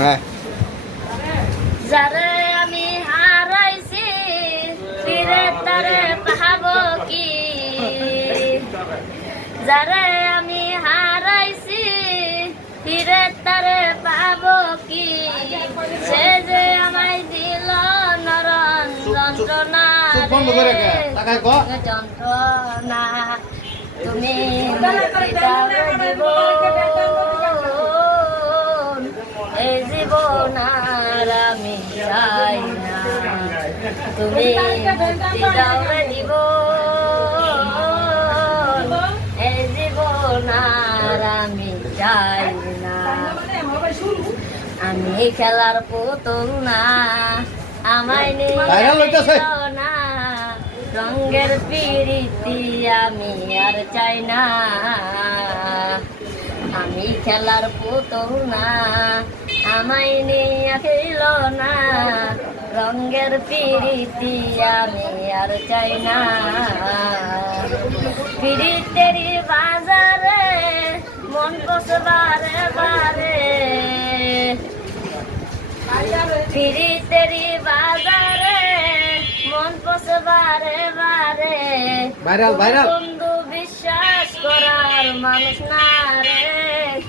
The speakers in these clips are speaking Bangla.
হ্যাঁ যারে আমি হারাইছি ফিরে তারে পাবো কি যারে আমি হারাইছি ফিরে তারে পাবো কি সে যে আমায় দিল নরম যন্ত্রণা যন্ত্রণা তুমি দিব এই জীবন আর আমি চাই না তুমি মুক্তি দাও রে দিব এই জীবন আর আমি চাই না আমি খেলার পুতুল না আমায় নিয়ে না রঙের পিরিতি আমি আর চাই না আমি খেলার পুতুল না আমায় নিয়ে খেল না রঙের পিরিতি আমি আর চাই না পিরিতেরি বাজারে মন বসবারে বারে পিরিতেরি বাজারে মন বসবারে বারে বন্ধু বিশ্বাস করার মানুষ না রে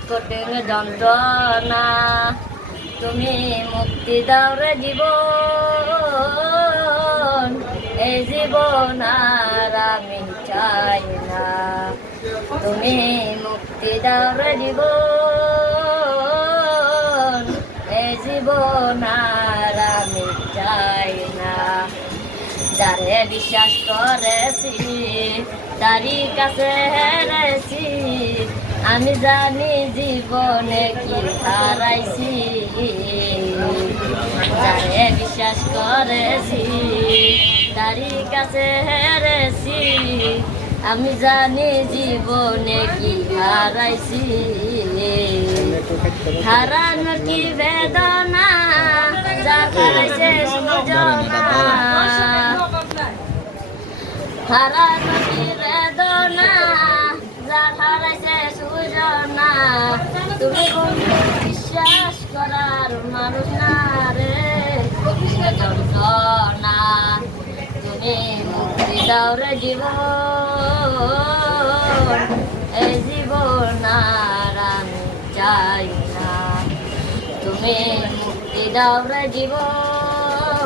কঠিন যন্ত্রণা তুমি মুক্তি দাও রে জীবন এই জীবন আর আমি চাই না তুমি মুক্তি দাও রে জীবন এই জীবন আর আমি চাই না যারে বিশ্বাস করেছি তারই কাছে হেরেছি আমি জানি জীবনে কি হারাইছি যারে বিশ্বাস করেছি তারই কাছে হেরেছি আমি জানি জীবনে কি হারাইছি হারানো কি বেদনা যা হারাইছে সুজনা হারানো কি বেদনা যা হারাইছে সুজনা তুমি বন্ধু বিশ্বাস করার মানুষ না রে যন্ত্রণা তুমি মুক্তি দাও রে জীবন এই জীবন আর আমি চাই না তুমি মুক্তি দাও রে জীবন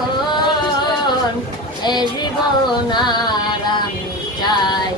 এই জীবন আর আমি চাই